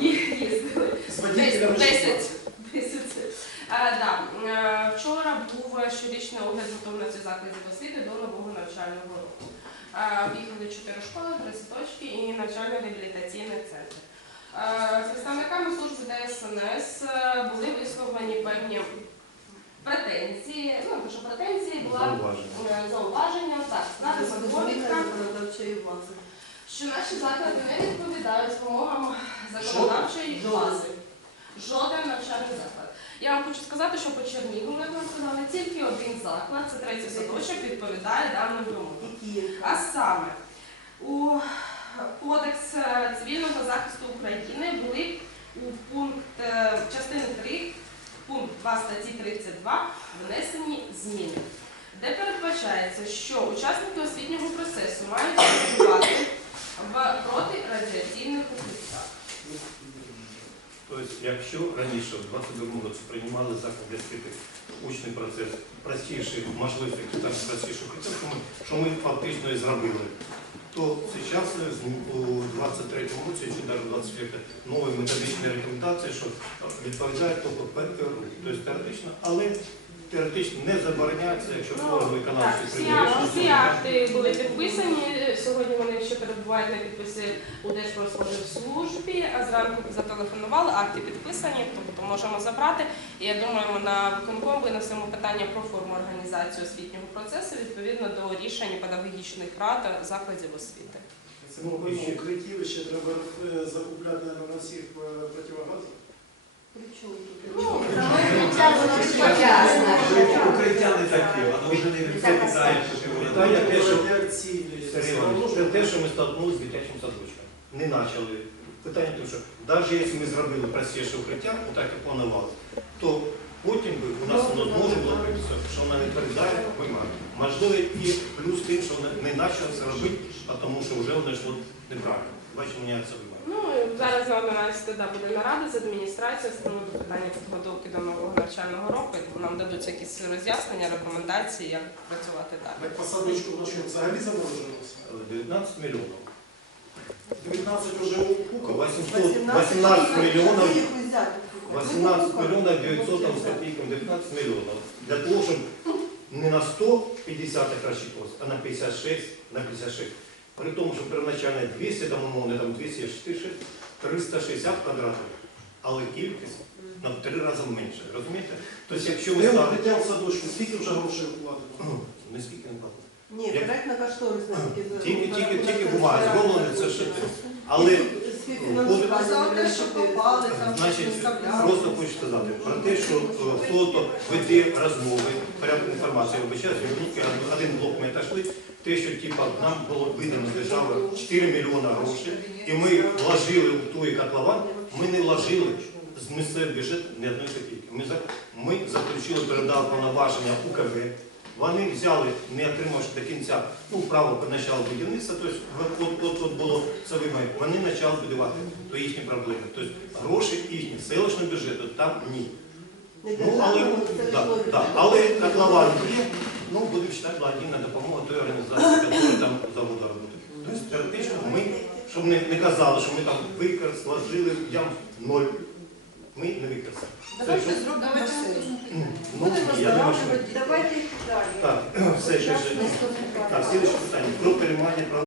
Їх їздили. З водителями Десь чи 10. 10. Е. Е, Вчора був щорічний огляд готовності закладів освіти до нового навчального року. Е, Об'їхали чотири школи, три садочки і навчально-реабілітаційний центр. Е, Представниками служби ДСНС е, були висловлені певні претензії. Ну, те, що претензії була Зауваження. е, зауваження. Так, знати довідка, що наші заклади не відповідають законодавчої бази. Жоден навчальний заклад. Я вам хочу сказати, що по Чернігову, як нам сказали, тільки один заклад, це третій садочок, відповідає даним вимогам. А саме у Кодекс е, цивільного захисту України були у пункт е, частини 3, пункт 2 статті 32 внесені зміни, де передбачається, що учасники освітнього процесу мають працювати в протирадіаційних укриттях. Тобто, якщо раніше, в 22 році, приймали для освіти учний процес простіший можливостей, так простіших процесів, що ми, фактично і зробили, то зараз у 23 році, чи навіть 25 нові методичні рекомендації, що відповідають тільки ПТРУ.Тобто теоретично, але теоретично не забороняється, якщо Ну, орган Так, виконавчий всі, всі акти були підписані. Сьогодні вони ще перебувають на підписі у Держпродслужбі, а зранку зателефонували, акти підписані, тобто можемо забрати. І я думаю, ми на виконком винесемо питання про форму організації освітнього процесу відповідно до рішень педагогічних рад закладів освіти. Це ми робимо укриттів, ще треба е, закупляти на всіх е, противогазів. Ну, Укриття не таке, воно вже не Питання те, що Сергій Іванович, це те, що ми столкнулися з дитячим садочком. Не почали. Питання в тому, що навіть якщо ми зробили простіше укриття, отак і планували, то потім би у нас воно може було прийти, що вона не відповідає вимогам. Можливо, і плюс тим, що не почала це робити, а тому що вже воно йшло неправильно. Бачимо, міняється вимоги. Ну, зараз на 11 да, буде нарада з адміністрацією з приводу питання підготовки до нового навчального року. Нам дадуть якісь роз'яснення, рекомендації, як працювати далі. Так по садочку на що взагалі заморожилося? 19 мільйонів. 19 вже у Пука. 18 мільйонів 18 миллионов 900 там, с копейками, 19 миллионов. Для того, чтобы не на 150 их рассчитывалось, а на 56, на 56. При тому, що первоначально 200, там, умовно, там 266, 360 квадратів, але кількість на в три рази менше. Розумієте? Тобто, якщо ви Ми ставите... укриття в садочку, скільки вже грошей вкладено? Не скільки не платить. Ні, проектна кошторисна Тільки, тільки, тільки бумаги зроблені, це ще. Але співфінансування, що попали, там Значить, виставляли. просто хочу сказати про те, що е, хто-то веде розмови, порядку інформації, вибачаюсь, тільки один блок ми отошли, те, що типа, нам було видано з держави 4 мільйони грошей, і ми вложили в той котлован, ми не вложили з місцевого бюджету ні одної копійки. Ми, за- ми заключили передав повноваження УКВ, вони взяли, не отримавши до кінця ну, право по началу будівництва, тобто от, от було це вимоги, вони почали будувати, то їхні проблеми. Тобто гроші їхні, селищного бюджету там ні. Ну, але, да, да, але котлован є, ну, будемо вважати, благодійна допомога той організації, яка там заводу роботи. Тобто теоретично ми, щоб не, не казали, що ми там використали, сложили, ям ноль. Ми не використали. Давайте Це що? зробимо все. Ну, я думаю, що... Давайте їх далі. Так, все, ще, ще. Так, слідче питання. Про переймання прав